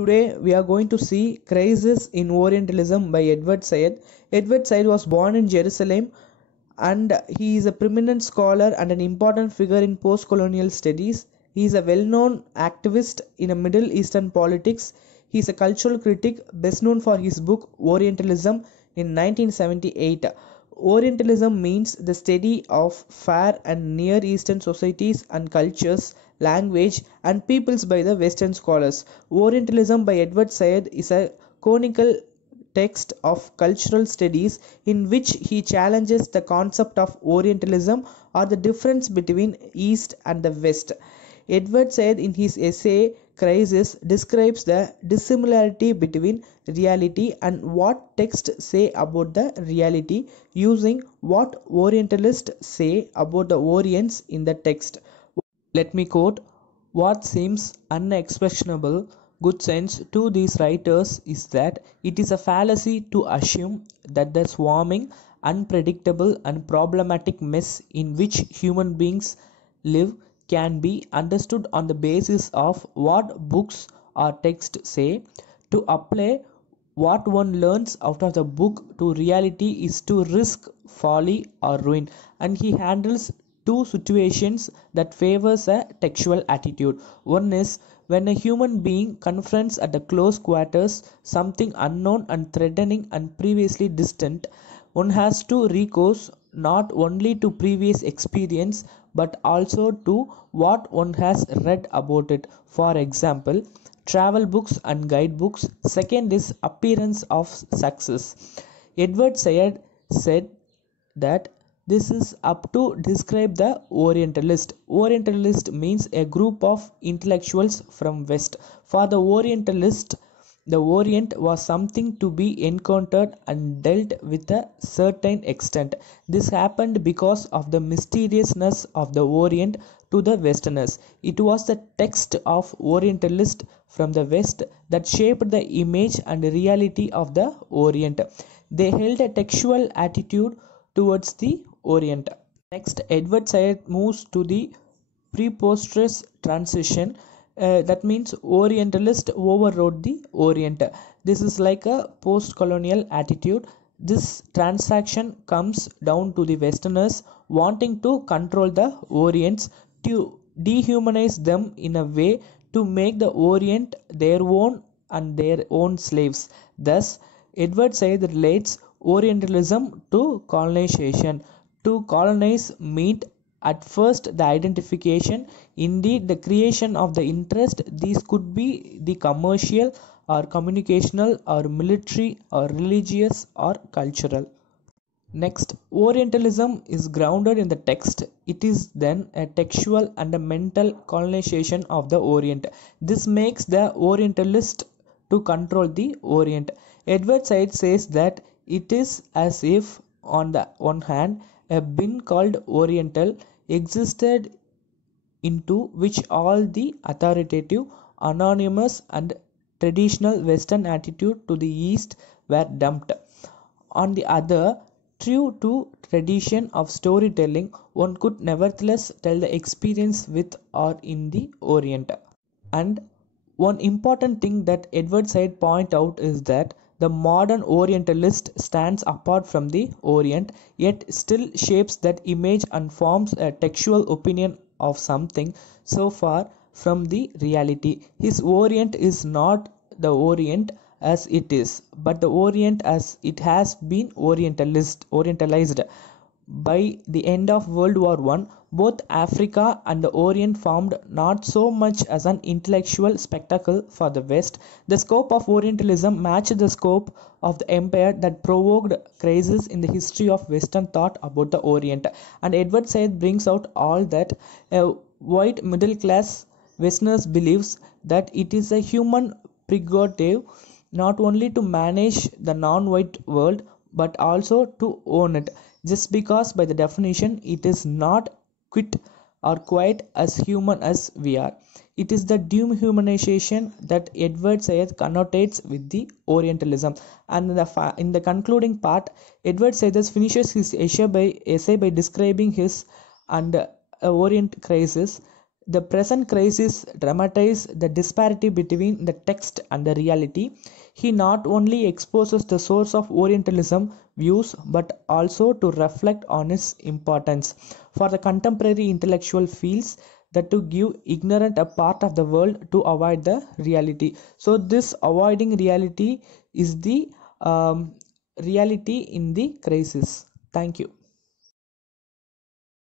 Today we are going to see Crisis in Orientalism by Edward Said. Edward Said was born in Jerusalem and he is a prominent scholar and an important figure in post-colonial studies. He is a well-known activist in a Middle Eastern politics. He is a cultural critic best known for his book Orientalism in 1978. Orientalism means the study of Far and Near Eastern societies and cultures, language, and peoples by the Western scholars. Orientalism by Edward Said is a conical text of cultural studies in which he challenges the concept of Orientalism or the difference between East and the West. Edward Said in his essay Crisis describes the dissimilarity between reality and what texts say about the reality using what Orientalists say about the Orients in the text. Let me quote: "What seems unexceptionable good sense to these writers is that it is a fallacy to assume that the swarming, unpredictable, and problematic mess in which human beings live can be understood on the basis of what books or texts say. To apply what one learns out of the book to reality is to risk folly or ruin," and he handles two situations that favors a textual attitude. One is when a human being confronts at the close quarters something unknown and threatening and previously distant, one has to recourse not only to previous experience but also to what one has read about it. For example, travel books and guidebooks. Second is appearance of success. Edward Said said that this is up to describe the Orientalist. Orientalist means a group of intellectuals from West. For the Orientalist, the Orient was something to be encountered and dealt with a certain extent. This happened because of the mysteriousness of the Orient to the Westerners. It was the text of Orientalists from the West that shaped the image and reality of the Orient. They held a textual attitude towards the Orient. Next, Edward Said moves to the preposterous transition. That means Orientalist overrode the Orient. This is like a post-colonial attitude. This transaction comes down to the Westerners wanting to control the Orients, to dehumanize them in a way to make the Orient their own and their own slaves. Thus, Edward Said relates Orientalism to colonization. To colonize meant at first the identification, indeed the creation of the interest. These could be the commercial or communicational or military or religious or cultural. Next, Orientalism is grounded in the text. It is then a textual and a mental colonization of the Orient. This makes the Orientalist to control the Orient. Edward Said says that it is as if, on the one hand, a bin called Oriental existed into which all the authoritative, anonymous, and traditional Western attitude to the East were dumped. On the other, true to tradition of storytelling, one could nevertheless tell the experience with or in the Orient. And one important thing that Edward Said point out is that the modern Orientalist stands apart from the Orient, yet still shapes that image and forms a textual opinion of something so far from the reality. His Orient is not the Orient as it is, but the Orient as it has been orientalized. By the end of World War I, both Africa and the Orient formed not so much as an intellectual spectacle for the West. The scope of Orientalism matched the scope of the empire that provoked crisis in the history of Western thought about the Orient. And Edward Said brings out all that a white middle class Westerners believes that it is a human prerogative not only to manage the non-white world but also to own it, just because by the definition it is not quit or quite as human as we are. It is the dehumanization that Edward Said connotates with the Orientalism. And in the concluding part, Edward Said finishes his essay by describing his and Orient crisis. The present crisis dramatizes the disparity between the text and the reality. He not only exposes the source of Orientalism views but also to reflect on its importance for the contemporary intellectual fields that to give ignorant a part of the world to avoid the reality. So this avoiding reality is the reality in the crisis. Thank you.